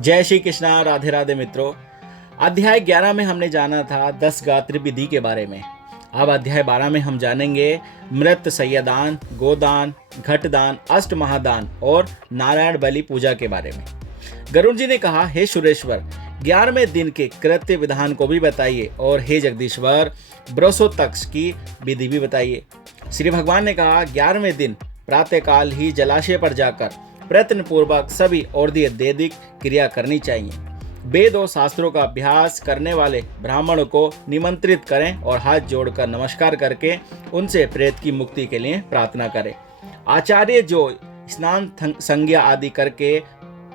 जय श्री कृष्णा। राधे राधे मित्रों। अध्याय 11 में हमने जाना था 10 गात्र विधि के बारे में। अब अध्याय 12 में हम जानेंगे मृत सय्यदान, गोदान, घटदान, अष्ट महादान और नारायण बलि पूजा के बारे में। गरुड़ जी ने कहा, हे सुरेश्वर, 11वें दिन के कृत्य विधान को भी बताइए और हे जगदीश्वर, बृहस्पति की विधि भी बताइए। श्री भगवान ने कहा, 11वें दिन प्रातःकाल ही जलाशय पर जाकर प्रयत्न पूर्वक सभी और दैदिक क्रिया करनी चाहिए। वेद और शास्त्रों का अभ्यास करने वाले ब्राह्मणों को निमंत्रित करें और हाथ जोड़कर नमस्कार करके उनसे प्रेत की मुक्ति के लिए प्रार्थना करें। आचार्य जो स्नान संज्ञा आदि करके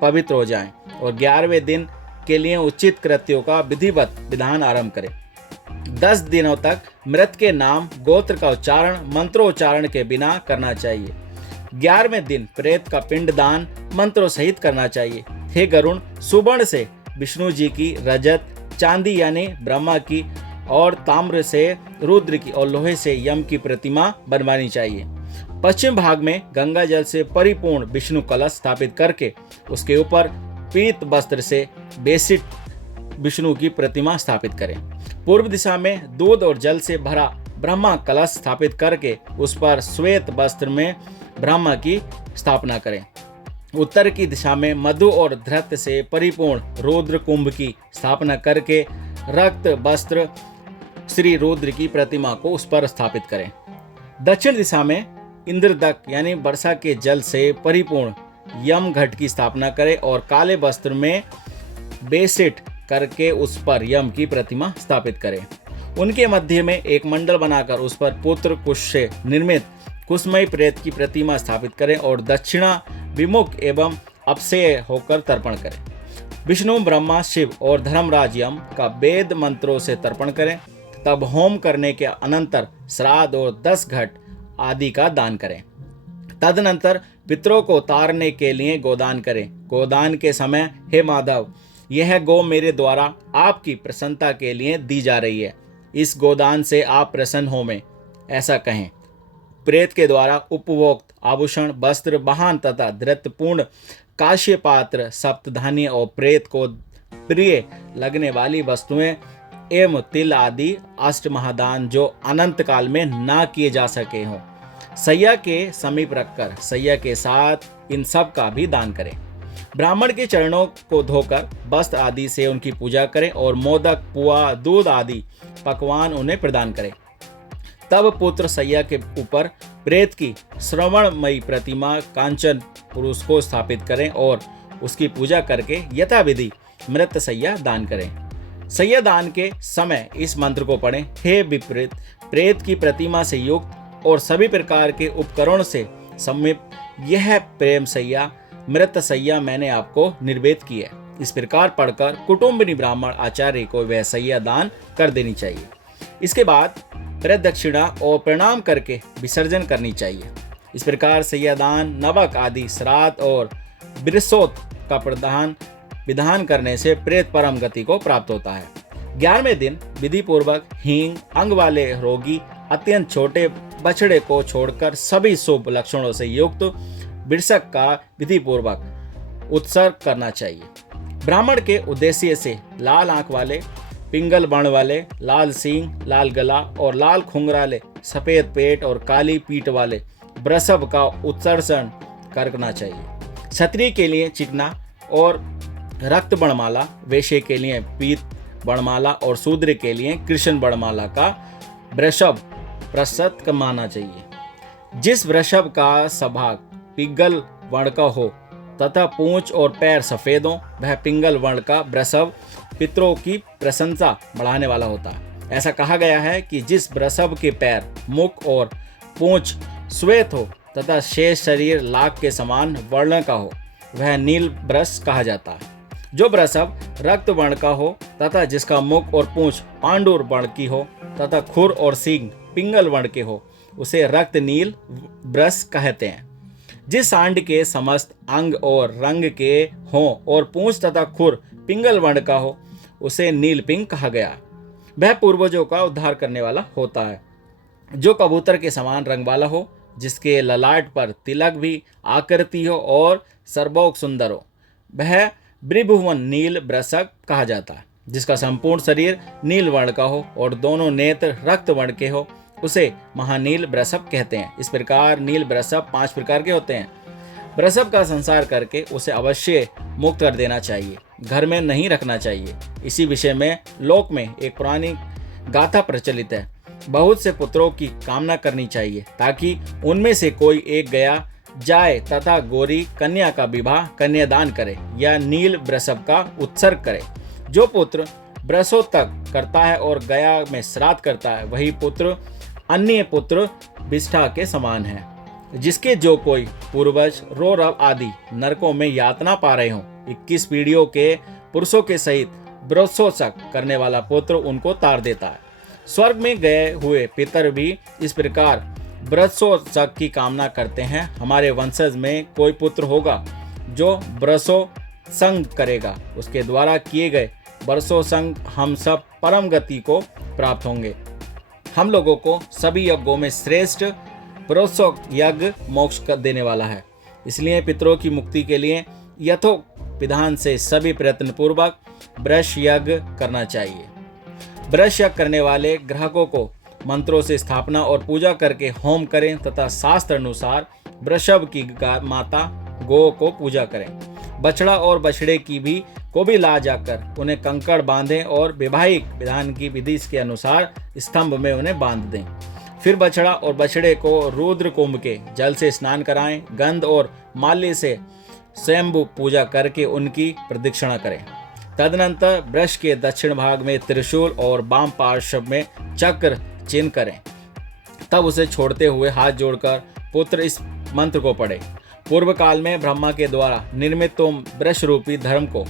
पवित्र हो जाएं और 11वें दिन के लिए उचित कृत्यों का विधिवत विधान आरंभ करें। 10 दिनों तक मृत के नाम गोत्र का उच्चारण मंत्रोच्चारण के बिना करना चाहिए। 11वें दिन प्रेत का पिंडदान मंत्रों सहित करना चाहिए। हे गरुण, सुवर्ण से विष्णु जी की, रजत चांदी यानी ब्रह्मा की और ताम्र से रुद्र की और लोहे से यम की प्रतिमा बनवानी चाहिए। पश्चिम भाग में गंगा जल से परिपूर्ण विष्णु कलश स्थापित करके उसके ऊपर पीत वस्त्र से बेसिट विष्णु की प्रतिमा स्थापित करें। पूर्व दिशा में दूध और जल से भरा ब्रह्मा कलश स्थापित करके उस पर श्वेत वस्त्र में ब्रह्मा की स्थापना करें। उत्तर की दिशा में मधु और धृत से परिपूर्ण रुद्र कुंभ की स्थापना करके रक्त वस्त्र श्री रुद्र की प्रतिमा को उस पर स्थापित करें। दक्षिण दिशा में इंद्रदक यानी वर्षा के जल से परिपूर्ण यम घट की स्थापना करें और काले वस्त्र में बेसिट करके उस पर यम की प्रतिमा स्थापित करें। उनके मध्य में एक मंडल बनाकर उस पर पुत्र कुश से निर्मित कुशमय प्रेत की प्रतिमा स्थापित करें और दक्षिणा विमुख एवं अपसेय होकर तर्पण करें। विष्णु, ब्रह्मा, शिव और धर्मराज यम का वेद मंत्रों से तर्पण करें। तब होम करने के अनंतर श्राद्ध और 10 घट आदि का दान करें। तदनंतर पितरों को तारने के लिए गोदान करें। गोदान के समय, हे माधव, यह गौ मेरे द्वारा आपकी प्रसन्नता के लिए दी जा रही है, इस गोदान से आप प्रसन्न हो में, ऐसा कहें। प्रेत के द्वारा उपभोक्त आभूषण, वस्त्र, वाहन तथा धृतपूर्ण काश्य पात्र, सप्तधान्य और प्रेत को प्रिय लगने वाली वस्तुएं एवं तिल आदि अष्ट महादान जो अनंत काल में ना किए जा सके हों, सैया के समीप रखकर सैया के साथ इन सब का भी दान करें। ब्राह्मण के चरणों को धोकर वस्त्र आदि से उनकी पूजा करें और मोदक, पुआ, दूध आदि पकवान उन्हें प्रदान करें। तब पुत्र सैया के ऊपर प्रेत की श्रवणमयी प्रतिमा कांचन पुरुष को स्थापित करें और उसकी पूजा करके यथाविधि मृत सैया दान करें। सैया दान के समय इस मंत्र को पढ़ें, हे विपरीत प्रेत की प्रतिमा से युक्त और सभी प्रकार के उपकरण से सम्मिलित यह प्रेम सैया, मृत सैया मैंने आपको निर्वेद की है। इस प्रकार पढ़कर कुटुंबिनी ब्राह्मण आचार्य को वह सैया दान कर देनी चाहिए। इसके बाद प्रदक्षिणा और प्रणाम करके विसर्जन करनी चाहिए। इस प्रकार सैयादान, नवक आदि श्राद्ध और बृहस्पति का प्रदान विधान करने से प्रेत परम गति को प्राप्त होता है। 11वें दिन विधि पूर्वक हींग अंग वाले रोगी अत्यंत छोटे बछड़े को छोड़कर सभी शुभ लक्षणों से युक्त वृषक का विधि पूर्वक उत्सर्ग करना चाहिए। ब्राह्मण के उद्देश्य से लाल आंख वाले, पिंगल वर्ण वाले, लाल सींग, लाल गला और लाल खुंगराले, सफेद पेट और काली पीठ वाले वृषभ का उत्सर्जन करना चाहिए। क्षत्रिय के लिए चिकना और रक्त वर्णमाला, वैश्य के लिए पीत वर्णमाला और शूद्र के लिए कृष्ण वर्णमाला का वृषभ प्रशस्त कमाना चाहिए। जिस वृषभ का सभाग पिंगल वर्ण का हो तथा पूंछ और पैर सफेद हो, वह पिंगल वर्ण का वृषभ पितरों की प्रशंसा बढ़ाने वाला होता है। ऐसा कहा गया है कि जिस वृषभ के पैर, मुख और पूंछ श्वेत हो तथा शेष शरीर लाख के समान वर्ण का हो, वह नील वृष कहा जाता है। जो वृषभ रक्त वर्ण का हो तथा जिसका मुख और पूंछ पांडुर वर्ण की हो तथा खुर और सींग पिंगल वर्ण के हो, उसे रक्त नील वृष कहते हैं। जिस सांड के समस्त अंग और रंग के हों और पूंछ तथा खुर पिंगल वर्ण का हो, उसे नीलपिंग कहा गया। वह पूर्वजों का उद्धार करने वाला होता है। जो कबूतर के समान रंग वाला हो, जिसके ललाट पर तिलक भी आकृति हो और सर्वोक सुंदर हो, वह ब्रिभुवन नील वृषक कहा जाता है। जिसका संपूर्ण शरीर नील वर्ण का हो और दोनों नेत्र रक्त वर्ण के हो उसे महानील वृषभ कहते हैं। इस प्रकार नील वृषभ 5 प्रकार के होते हैं। वृषभ का संसार करके उसे अवश्य मुक्त कर देना चाहिए, घर में नहीं रखना चाहिए। इसी विषय में लोक में एक पुरानी गाथा प्रचलित है। बहुत से पुत्रों की कामना करनी चाहिए ताकि उनमें से कोई एक गया जाए तथा गोरी कन्या का विवाह कन्यादान करे या नील वृषभ का उत्सर्ग करे। जो पुत्र वृषों तक करता है और गया में श्राद्ध करता है वही पुत्र अन्य पुत्र विष्ठा के समान है। जिसके जो कोई पूर्वज रोरव आदि नरकों में यातना पा रहे हों, 21 पीढ़ियों के पुरुषों के सहित वृषोत्सक करने वाला पुत्र उनको तार देता है। स्वर्ग में गए हुए पितर भी इस प्रकार वृषोत्सक की कामना करते हैं। हमारे वंशज में कोई पुत्र होगा जो वृषोत्संग करेगा, उसके द्वारा किए गए वृषोत्संग हम सब परम गति को प्राप्त होंगे। हम लोगों को सभी यज्ञों में श्रेष्ठ वृषोक यज्ञ मोक्ष देने वाला है। इसलिए पितरों की मुक्ति के लिए यथोक्त विधान से सभी प्रयत्न पूर्वक वृष यज्ञ करना चाहिए। वृष यज्ञ करने वाले ग्राहकों को मंत्रों से स्थापना और पूजा करके होम करें तथा शास्त्र अनुसार वृषभ की माता गो को पूजा करें। बछड़ा और बछड़े की भी को भी ला जाकर उन्हें कंकड़ बांधें और वैवाहिक विधान की विधि के अनुसार स्तंभ में उन्हें बांध दें। फिर बछड़ा और बछड़े को रुद्र कुंभ के जल से स्नान कराएं। गंध और माल्य से स्वयंभू पूजा करके उनकी प्रदक्षिणा करें। तदनंतर वृष के दक्षिण भाग में त्रिशूल और वाम पार्श्व में चक्र चिन्ह करें। तब उसे छोड़ते हुए हाथ जोड़कर पुत्र इस मंत्र को पढ़े। पूर्व काल में ब्रह्मा के द्वारा निर्मित तुम वृष रूपी धर्म को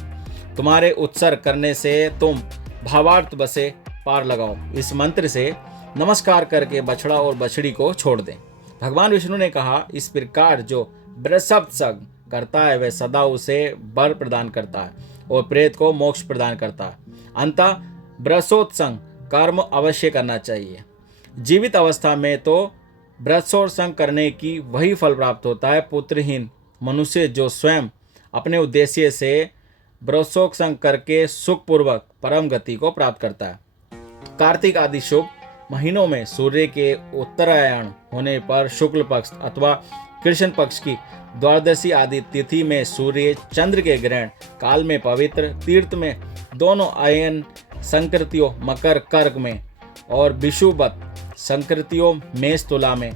तुम्हारे उत्सर्ग करने से तुम भावार्थ बसे पार लगाओ। इस मंत्र से नमस्कार करके बछड़ा और बछड़ी को छोड़ दें। भगवान विष्णु ने कहा, इस प्रकार जो वृषोत्संग करता है वह सदा उसे वर प्रदान करता है और प्रेत को मोक्ष प्रदान करता है। अंततः वृषोत्संग कर्म अवश्य करना चाहिए। जीवित अवस्था में तो वृषोत्संग करने की वही फल प्राप्त होता है। पुत्रहीन मनुष्य जो स्वयं अपने उद्देश्य से वृषोत्संग करके सुखपूर्वक परम गति को प्राप्त करता है। कार्तिक आदि शुभ महीनों में सूर्य के उत्तरायण होने पर शुक्ल पक्ष अथवा कृष्ण पक्ष की द्वादशी आदि तिथि में सूर्य चंद्र के ग्रहण काल में पवित्र तीर्थ में दोनों अयन संकृतियों मकर कर्क में और विषुवत संकृतियों मेष तुला में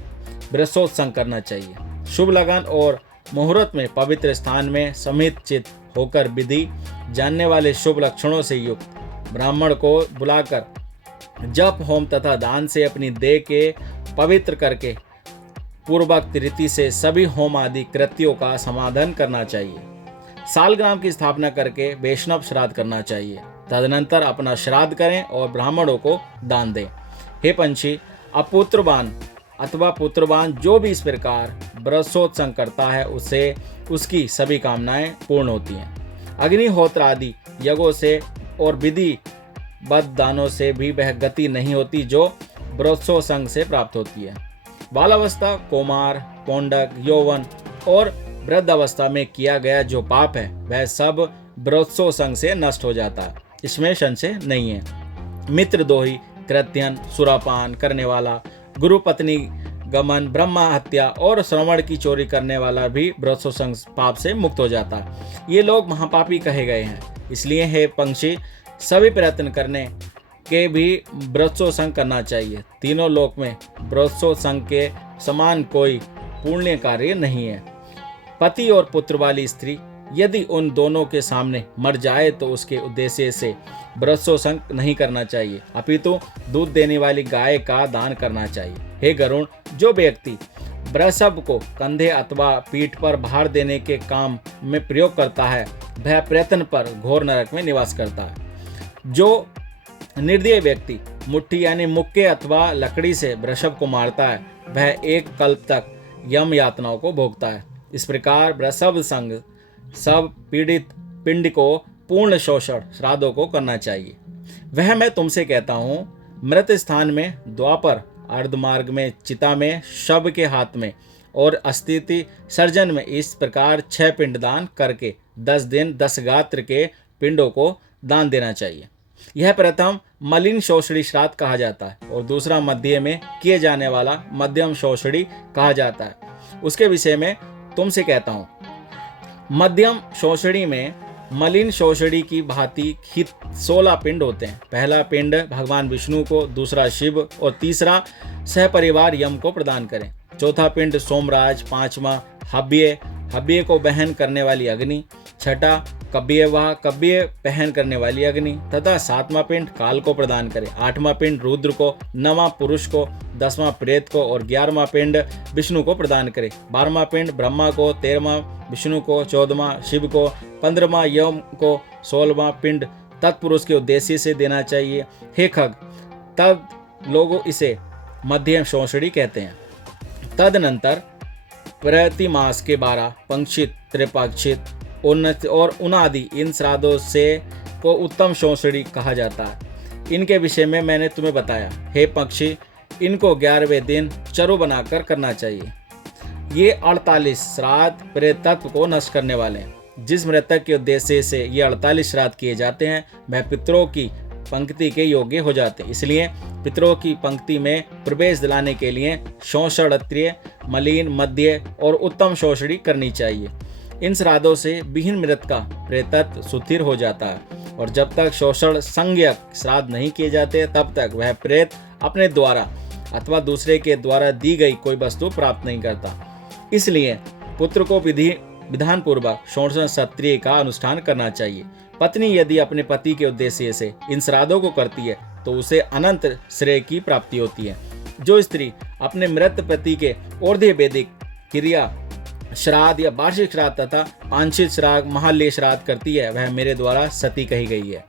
वृषोत्संग करना चाहिए। शुभ लगन और मुहूर्त में पवित्र स्थान में समित चित होकर विधि जानने वाले शुभ लक्षणों से युक्त ब्राह्मण को बुलाकर जप होम तथा दान से अपनी देह के पवित्र करके पूर्वोक्त रीति से सभी होम आदि कृत्यों का समाधान करना चाहिए। सालग्राम की स्थापना करके वैष्णव श्राद्ध करना चाहिए। तदनंतर अपना श्राद्ध करें और ब्राह्मणों को दान दें। हे पंछी, अपुत्रवान अथवा पुत्रवान जो भी इस प्रकार वृषोत्संग करता है उसे उसकी सभी कामनाएं पूर्ण होती हैं। अग्निहोत्र आदि यज्ञों से और विधि बद्ध दानों से भी वह गति नहीं होती जो वृषोत्संग से प्राप्त होती है। बालावस्था, कौमार, पौंडक, यौवन और वृद्ध अवस्था में किया गया जो पाप है वह सब वृषोत्संग से नष्ट हो जाता है, इसमें संशय नहीं है। मित्रद्रोही, कृत्यन, सुरापान करने वाला, गुरु पत्नी गमन, ब्रह्मा हत्या और श्रवण की चोरी करने वाला भी वृषोत्संग पाप से मुक्त हो जाता है। ये लोग महापापी कहे गए हैं। इसलिए हे पंछी, सभी प्रयत्न करने के भी वृषोत्संग करना चाहिए। तीनों लोक में वृषोत्संग के समान कोई पुण्य कार्य नहीं है। पति और पुत्र वाली स्त्री यदि उन दोनों के सामने मर जाए तो उसके उद्देश्य से वृषोत्संग नहीं करना चाहिए, अपितु दूध देने वाली गाय का दान करना चाहिए। हे गरुण, जो व्यक्ति वृषभ को कंधे अथवा पीठ पर भार देने के काम में प्रयोग करता है वह प्रयत्न पर घोर नरक में निवास करता है। जो निर्दयी व्यक्ति मुट्ठी यानी मुक्के अथवा लकड़ी से वृषभ को मारता है वह एक कल्प तक यम यातनाओं को भोगता है। इस प्रकार वृषभ संग सब पीड़ित पिंड को पूर्ण शोषण श्राद्धों को करना चाहिए। वह मैं तुमसे कहता हूँ, मृत स्थान में द्वापर, अर्धमार्ग में चिता में शव के हाथ में और अस्थिति सर्जन में इस प्रकार 6 पिंडदान करके 10 दिन 10 गात्र के पिंडों को दान देना चाहिए। यह प्रथम मलिन शोषणी श्राद्ध कहा जाता है और दूसरा मध्य में किए जाने वाला मध्यम शोषणी कहा जाता है। उसके विषय में तुमसे कहता हूँ। मध्यम शोषणी में मलिन शोषणी की भांति ही 16 पिंड होते हैं। पहला पिंड भगवान विष्णु को, दूसरा शिव और तीसरा सहपरिवार यम को प्रदान करें। चौथा पिंड सोमराज, पांचवा हव्य को बहन करने वाली अग्नि, छठा कव्य बहन करने वाली अग्नि तथा 7वां पिंड काल को प्रदान करें। 8वां पिंड रुद्र को, 9वां पुरुष को, 10वां प्रेत को और 11वां पिंड विष्णु को प्रदान करें। 12वां पिंड ब्रह्मा को, 13वां विष्णु को, 14वां शिव को, 15वां यम को, 16वां पिंड तत्पुरुष के उद्देश्य से देना चाहिए। हे खग, तब लोग इसे मध्यम शोषणी कहते हैं। तदनंतर प्रति मास के 12 पंक्षित, त्रिपक्षित और उनादि इन श्राद्धों से को उत्तम शोषणी कहा जाता है। इनके विषय में मैंने तुम्हें बताया। हे पक्षी, इनको 11वें दिन चरु बनाकर करना चाहिए। ये 48 श्राद्ध प्रेत तत्व को नष्ट करने वाले हैं। जिस मृतक के उद्देश्य से ये 48 श्राद्ध किए जाते हैं वह पितरों की पंक्ति के योग्य हो जाते हैं। इसलिए पितरों की पंक्ति में प्रवेश दिलाने के लिए शोषणत्रिय, मलिन, मध्य और उत्तम शोषणी करनी चाहिए। इन श्राद्धों से विहीन मृत का प्रेतत्व सुथिर हो जाता है और जब तक शोषण संज्ञक श्राद्ध नहीं किए जाते तब तक वह प्रेत अपने द्वारा अथवा दूसरे के द्वारा दी गई कोई वस्तु प्राप्त नहीं करता। इसलिए पुत्र को विधान पूर्वक शोषण क्षत्रिय का अनुष्ठान करना चाहिए। पत्नी यदि अपने पति के उद्देश्य से इन श्राद्धों को करती है तो उसे अनंत श्रेय की प्राप्ति होती है। जो स्त्री अपने मृत पति के और्ध्य वैदिक क्रिया श्राद्ध या वार्षिक श्राद्ध तथा आंशिक श्राद्ध, महालय श्राद्ध करती है वह मेरे द्वारा सती कही गई है।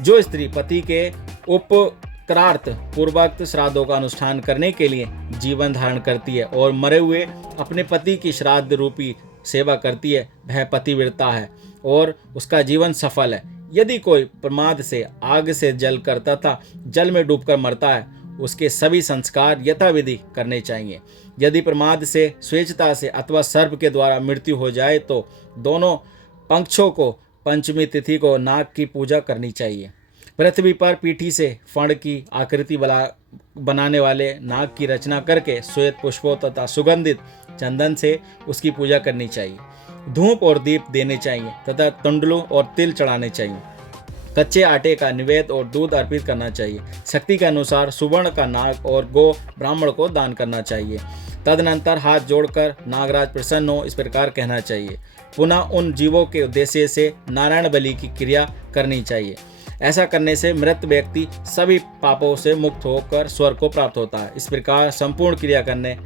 जो स्त्री पति के उपक्रार्थ पूर्वक श्राद्धों का अनुष्ठान करने के लिए जीवन धारण करती है और मरे हुए अपने पति की श्राद्ध रूपी सेवा करती है वह पतिव्रता है और उसका जीवन सफल है। यदि कोई प्रमाद से आग से जलकर तथा जल में डूबकर मरता है उसके सभी संस्कार यथाविधि करने चाहिए। यदि प्रमाद से, स्वेच्छता से अथवा सर्प के द्वारा मृत्यु हो जाए तो दोनों पक्षों को पंचमी तिथि को नाग की पूजा करनी चाहिए। पृथ्वी पर पीठी से फण की आकृति बनाने वाले नाग की रचना करके श्वेत पुष्पों तथा सुगंधित चंदन से उसकी पूजा करनी चाहिए। धूप और दीप देने चाहिए तथा तंडुलों और तिल चढ़ाने चाहिए। कच्चे आटे का निवेद्य और दूध अर्पित करना चाहिए। शक्ति के अनुसार सुवर्ण का नाग और गो ब्राह्मण को दान करना चाहिए। तदनंतर हाथ जोड़कर नागराज प्रसन्न हो इस प्रकार कहना चाहिए। पुनः उन जीवों के उद्देश्य से नारायण बलि की क्रिया करनी चाहिए। ऐसा करने से मृत व्यक्ति सभी पापों से मुक्त होकर स्वर्ग को प्राप्त होता है। इस प्रकार संपूर्ण क्रिया करने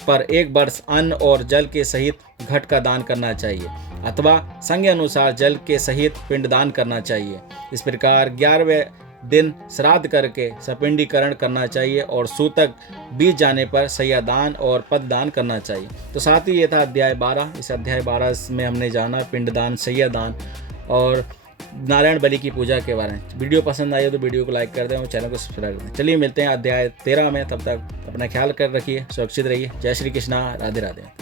पर 1 वर्ष अन्न और जल के सहित घट का दान करना चाहिए अथवा संज्ञा अनुसार जल के सहित पिंडदान करना चाहिए। इस प्रकार 11वें दिन श्राद्ध करके सपिंडीकरण करना चाहिए और सूतक बीत जाने पर सैयादान और पददान करना चाहिए। तो साथ ही ये था अध्याय 12। इस अध्याय 12 में हमने जाना पिंडदान, सैयादान और नारायण बलि की पूजा के बारे में। वीडियो पसंद आई हो तो वीडियो को लाइक कर दें और चैनल को सब्सक्राइब कर दें। चलिए मिलते हैं अध्याय 13 में। तब तक अपना ख्याल कर रखिए, सुरक्षित रहिए। जय श्री कृष्णा, राधे राधे।